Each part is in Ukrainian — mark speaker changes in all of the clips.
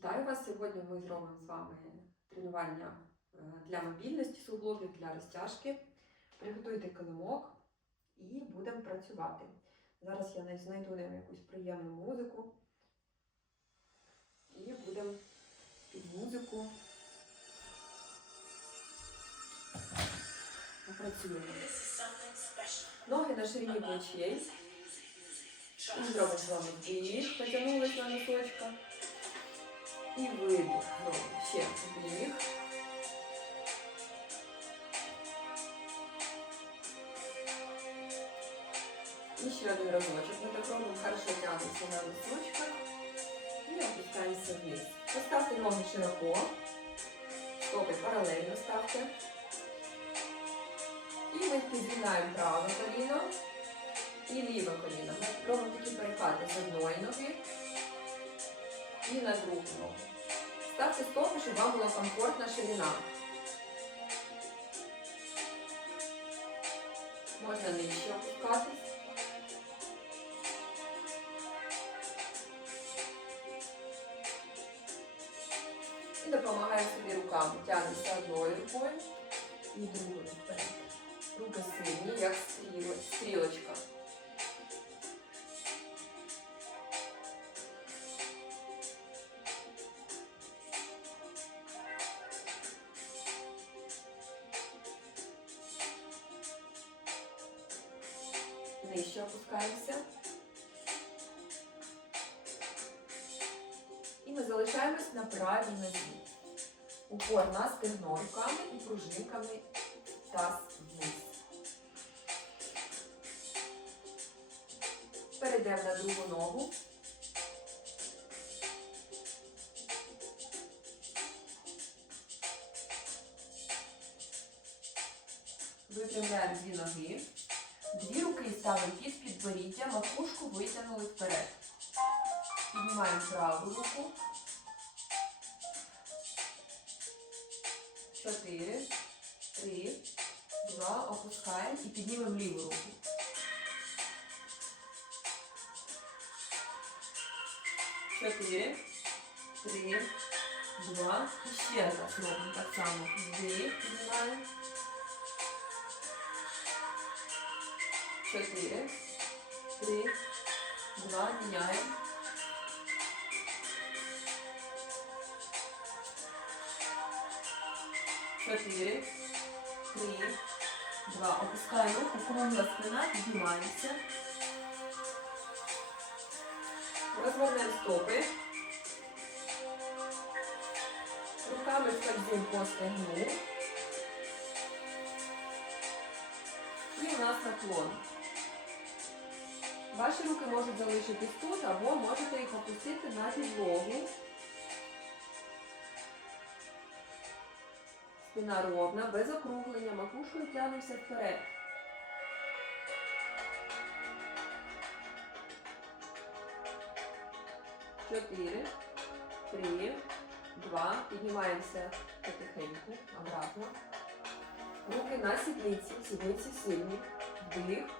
Speaker 1: Вітаю вас! Сьогодні ми зробимо з вами тренування е, для мобільності суглобів, для розтяжки. Приготуйте килимок і будемо працювати. Зараз я знайду нам якусь приємну музику. І будемо під музику попрацюємо. Ноги на ширині плечей. І зробимо з вами вдих, потягнулись на носочках. І видих. Ну, ще вдих. І ще один разочок. Ми так робимо хорошо тягнемося на носочках. І опускаємося вниз. Поставте ноги широко. Стопи паралельно ставте. І ми підгинаємо праве коліно і ліве коліно. Ми робимо такі перепади з одної ноги і на другу. Ставте стопи, щоб вам була комфортна ширина. Можна нижче опускатись. І допомагаємо собі руками. Тягнемося одною рукою і другою. Руки сильні, як стрілочка. Нижче опускаємося. І ми залишаємось на правій нозі. Упор на стегно руками і пружинками таз вниз. Перейдемо на другу ногу. Випрямляємо дві ноги. Дві руки ставимо під підборіддя, макушку витягнули вперед. Піднімаємо праву руку. Чотири, три, два, опускаємо і піднімемо ліву руку. Чотири, три, два. І ще раз робимо так само. Вдих, піднімаємо. Чотири, три, два, міняємо. Чотири, три, два. Опускаємо руку, кругла спина, піднімаємося. Розвернемо стопи. Руками скользимо по стегну. І у нас наклон. Ваші руки можуть залишитись тут, або можете їх опустити на підлогу. Спина ровна, без округлення, макушкою тягнемося вперед. Чотири, три, два. Піднімаємося потихеньку, обратно. Руки на сідниці, сідниці сильні. Вдих.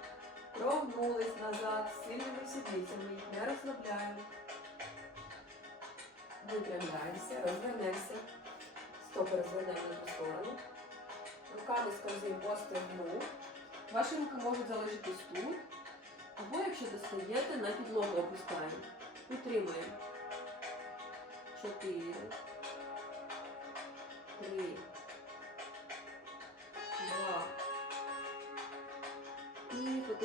Speaker 1: Прогнулись назад, сильними сідницями, не розслабляємо. Випрямляємося, розвернемося. Стопи розвернемо на ту сторону. Руками скользимо по стегну. Ваші руки можуть залишитись тут. Або, якщо достаєте, на підлогу опускаємо. Утримуємо. Чотири. Три.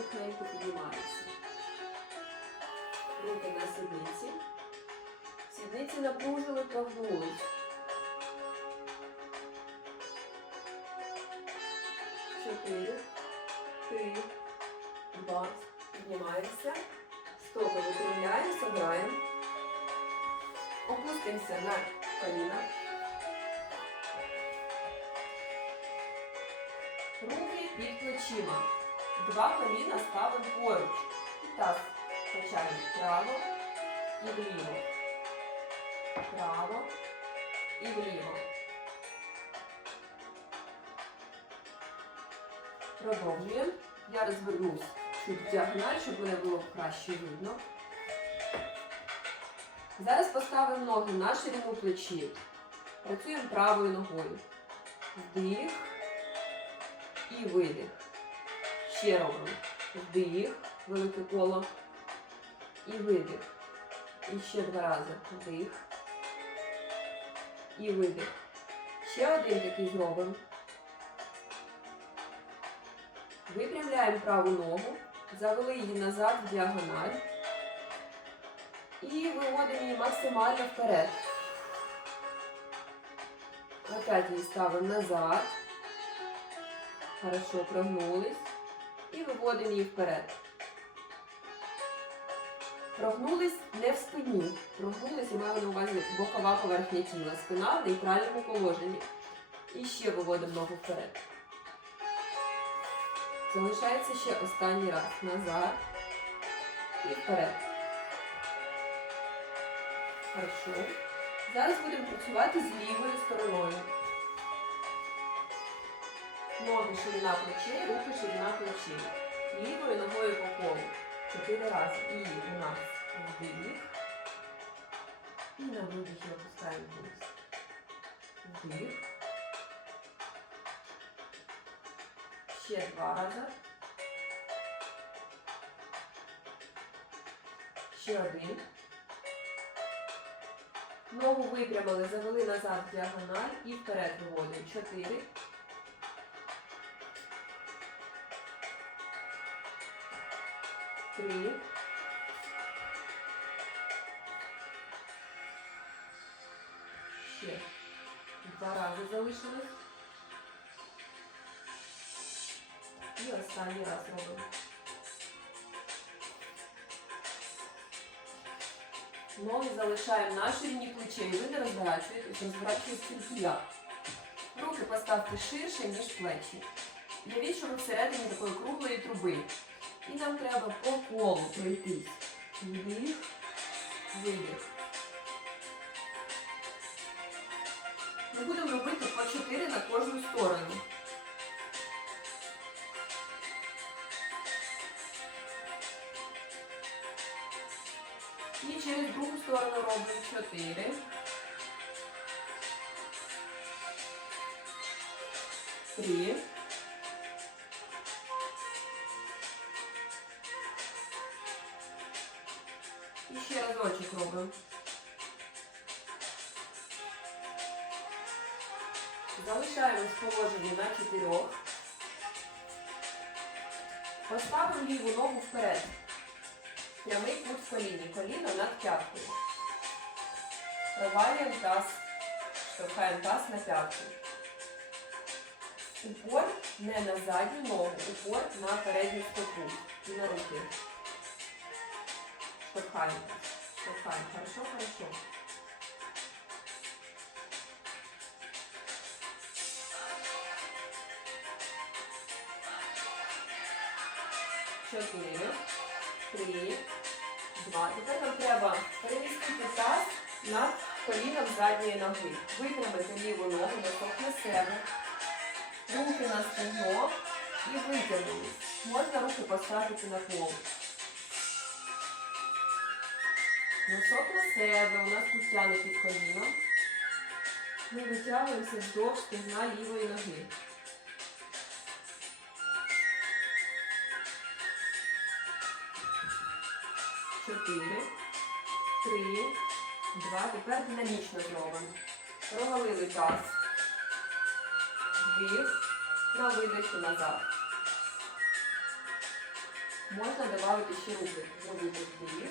Speaker 1: Потихеньку піднімаємося. Руки на сідниці. Сідниці напружили, прогнулись. Чотири, три, два. Піднімаємося. Стопи випрямляємо, собираємо. Опустимося на коліна. Руки під плечима. Два коліна ставимо поруч. І таз качаємо вправо і вліво. Вправо і вліво. Продовжуємо. Я розвернусь чуть діагональ, щоб мене було краще видно. Зараз поставимо ноги на ширину плечі. Працюємо правою ногою. Вдих і видих. Ще робимо. Вдих, велике коло. І видих. І ще два рази. Вдих. І видих. Ще один такий зробимо. Випрямляємо праву ногу, завели її назад в діагональ. І виводимо її максимально вперед. Опять її ставимо назад. Хорошо, прогнулись. І виводимо її вперед. Прогнулись не в спині. Прогнулись, я маю на увазі бокова поверхня тіла. Спина в нейтральному положенні. І ще виводимо ногу вперед. Залишається ще останній раз. Назад і вперед. Хорошо. Зараз будемо працювати з лівою стороною. Ноги ширина плечей, руки ширина плечей. Лівою ногою по колу. Чотири рази. І у нас вдих. І на видихі опускаємо вниз. Вдих. Ще два рази. Ще один. Ногу випрямили, завели назад в діагональ і вперед виводимо. Чотири. Три. Ще. Два рази залишилось. І останній раз робимо. Ноги залишаємо на ширині плечей. Ви не розворачуєтесь, розворачуєтесь тільки я. Руки поставте ширше, ніж плечі. Що ви всередині такої круглої труби. І нам треба по колу пройтись. Вдих, видих. Ми будемо робити по 4 на кожну сторону. І через другу сторону робимо 4. Три. Разочок робимо. Залишаємось в на чотирьох. Поставимо ліву ногу вперед. Прямий кут в коліні. Коліно над п'яткою. Провалюємо таз. Штовхаємо таз на п'ятку. Упор не на задню ногу, упор на передню стопу і на руки. Штовхаємо. Штовхаємо. Хорошо, хорошо. Чотири, три, два. Тепер нам треба перемістити таз над коліном задньої ноги. Випрямити ліву ногу, носок на себе. Руки на стегно і витягнулись. Можна руки поставити на пол. Носок на себе, у нас пустяни під коліном. Ми витягуємося вздовж стегна лівої ноги. Чотири, три, два. Тепер динамічно зробимо. Провалили таз. Вдих. На видиху назад. Можна додати ще руки. Зробити вдих.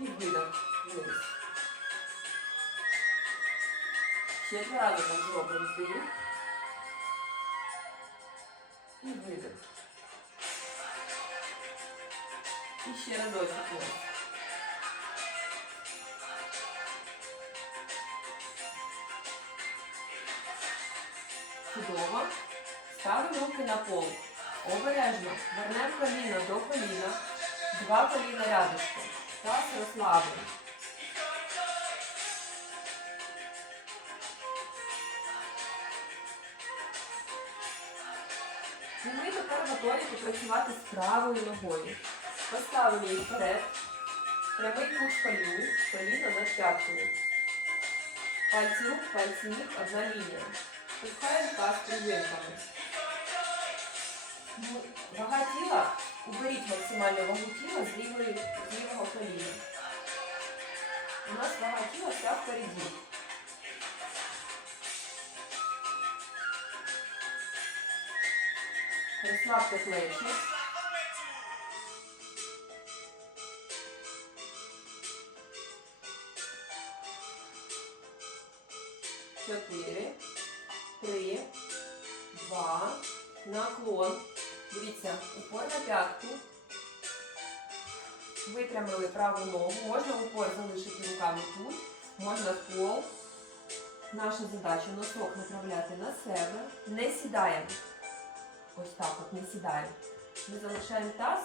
Speaker 1: І видох вниз. Ще два рази там зробимо вдих. І видих. І ще разочок вниз. Чудово. Ставимо руки на пол. Обережно. Вернемо коліно до коліна. Два коліна рядочком. Таз розслабимо. І ми тепер готові попрацювати з правою ногою. Поставимо її вперед. Прямий кут коліни, коліна над п'яткою. Пальці рук, пальці ніг, одна лінія. Пихаємо таз пружинками. Вага тіла, уберіть максимальну вагу тіла з, з лівого коліна. У нас вага тіла вся впереді. Розслабте плечі. Чотири, три, два, наклон. Дивіться, упор на п'ятку. Випрямили праву ногу. Можна упор залишити руками тут, можна пол. Наша задача носок направляти на себе. Не сідаємо. Ось так от, не сідаємо. Ми залишаємо таз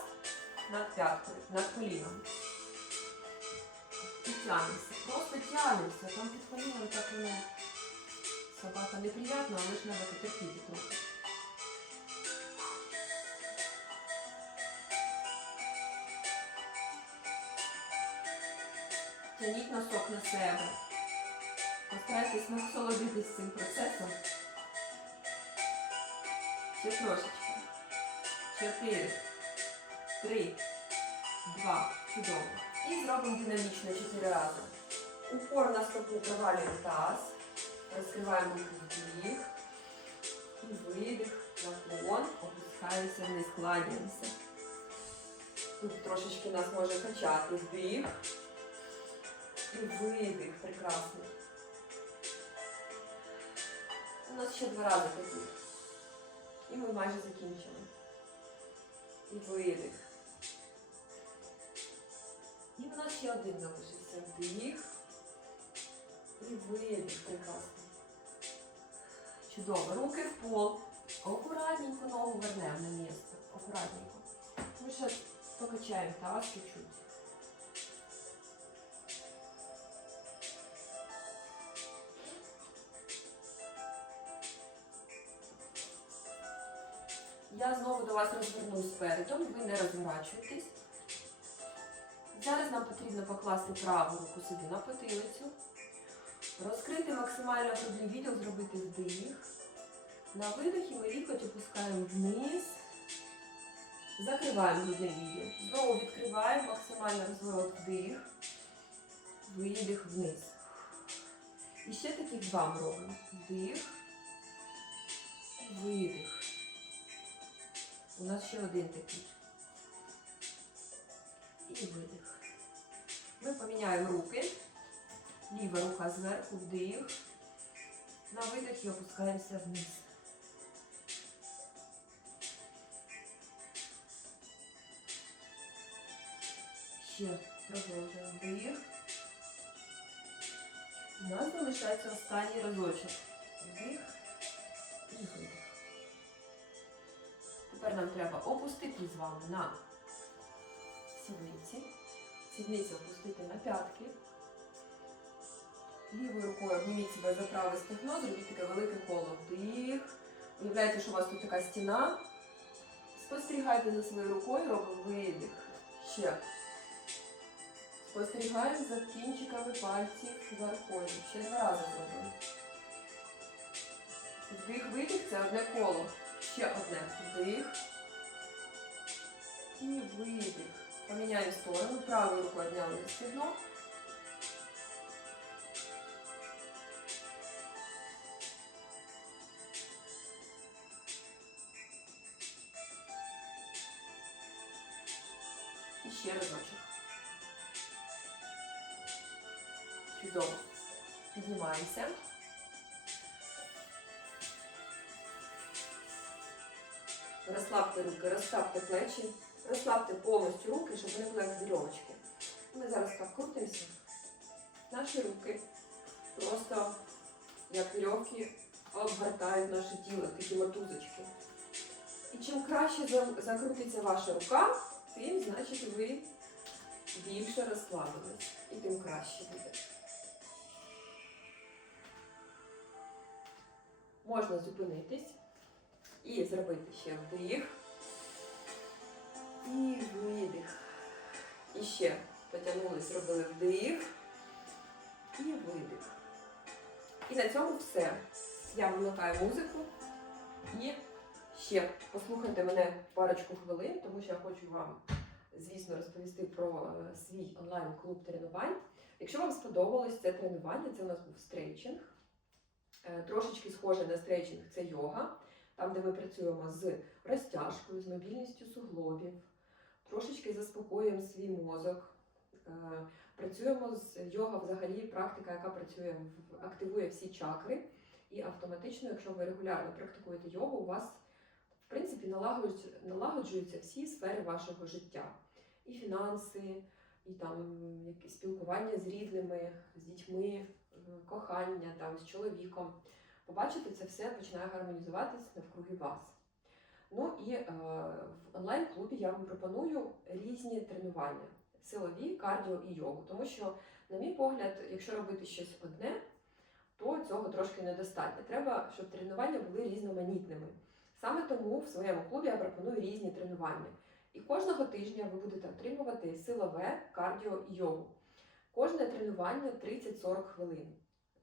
Speaker 1: над п'яткою, над коліном. І тягнемося. Просто тягнемося. Там під коліном так воно. Собака неприятна, але ж треба потерпіти трохи. Тяніть носок на себе. Постарайтесь насолодитись цим процесом. Ще трошечки. Чотири. Три. Два. Чудово. І зробимо динамічно чотири рази. Упор на стопу провалюємо таз. Розкриваємо вдих. І видих. Наклон. Опускаємося вниз, кланяємося. Тут трошечки нас може качати. Вдих. І видих. Прекрасно. У нас ще два рази таких. І ми майже закінчили. І видих. І в нас ще один залишився. Вдих. І видих. Прекрасно. Чудово. Руки в пол. Акуратненько ногу вернемо на місце. Акуратненько. Ми ще покачаємо таз чуть-чуть. Я знову до вас розвернусь передом, ви не розворачуєтесь. Зараз нам потрібно покласти праву руку собі на потилицю, розкрити максимально грудний відділ, зробити вдих. На видохі ми лікоть опускаємо вниз, закриваємо грудний відділ. Знову відкриваємо, максимально розворот вдих, видих вниз. І ще таких два ми робимо. Вдих, видих. У нас ще один такий. І видих. Ми поміняємо руки. Ліва рука зверху, вдих. На видих і опускаємося вниз. Ще продовжуємо вдих. У нас залишається останній разочок. Вдих і видих. Тепер нам треба опустити з вами на сідниці. Сідницю опустити на п'ятки. Лівою рукою обніміть себе за праве стегно, зробіть таке велике коло. Вдих. Уявляєте, що у вас тут така стіна. Спостерігайте за своєю рукою, робимо видих. Ще. Спостерігаємо за кінчиками пальців за рукою. Ще два рази зробимо. Вдих, видих це одне коло. Ще одне. Вдих. І видих. Поміняємо сторону. Правою рукою одняли стегно. І ще разочок. Чудово. Піднімаємося. Руки, розслабте плечі, розслабте повністю руки, щоб вони були як вірьовочки. Ми зараз так крутимося. Наші руки просто як вірьовки обгортають наше тіло, такі мотузочки. І чим краще закрутиться ваша рука, тим, значить, ви більше розслабились. І тим краще буде. Можна зупинитись і зробити ще вдих. І видих. І ще по потягнулись, зробили вдих і видих. І на цьому все. Я вимикаю музику і ще послухайте мене парочку хвилин, тому що я хочу вам, звісно, розповісти про е, свій онлайн-клуб тренувань. Якщо вам сподобалось це тренування, це у нас був стрейчинг. Е, Трошечки схоже на стрейчинг це йога, там, де ми працюємо з розтяжкою, з мобільністю суглобів, трошечки заспокоюємо свій мозок. Е, Працюємо з йога взагалі практика, яка працює активує всі чакри. І автоматично, якщо ви регулярно практикуєте йогу, у вас в принципі налагоджуються, всі сфери вашого життя. І фінанси, і там спілкування з рідними, з дітьми, е, кохання там, з чоловіком. Побачите, це все починає гармонізуватись навкруги вас. Ну і е, в онлайн-клубі я вам пропоную різні тренування: силові, кардіо і йогу. Тому що, на мій погляд, якщо робити щось одне, то цього трошки недостатньо. Треба, щоб тренування були різноманітними. Саме тому в своєму клубі я пропоную різні тренування. І кожного тижня ви будете отримувати силове, кардіо і йогу. Кожне тренування 30-40 хвилин.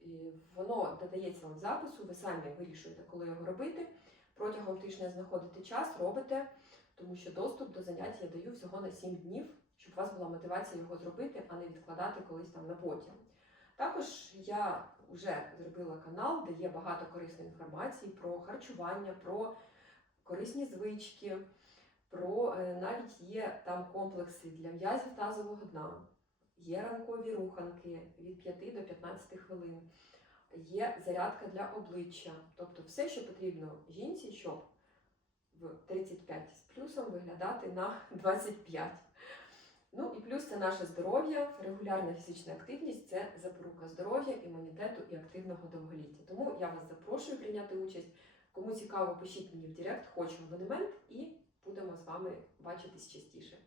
Speaker 1: І воно додається вам запису, ви самі вирішуєте, коли його робити. Протягом тижня знаходите час, робите, тому що доступ до занять я даю всього на 7 днів, щоб у вас була мотивація його зробити, а не відкладати колись там на потім. Також я вже зробила канал, де є багато корисної інформації про харчування, про корисні звички, про е, навіть є там комплекси для м'язів тазового дна, є ранкові руханки від 5 до 15 хвилин, є зарядка для обличчя, тобто все, що потрібно жінці, щоб в 35 з плюсом виглядати на 25. Ну і плюс це наше здоров'я, регулярна фізична активність це запорука здоров'я, імунітету і активного довголіття. Тому я вас запрошую прийняти участь. Кому цікаво, пишіть мені в Директ, хочу абонемент, і будемо з вами бачитись частіше.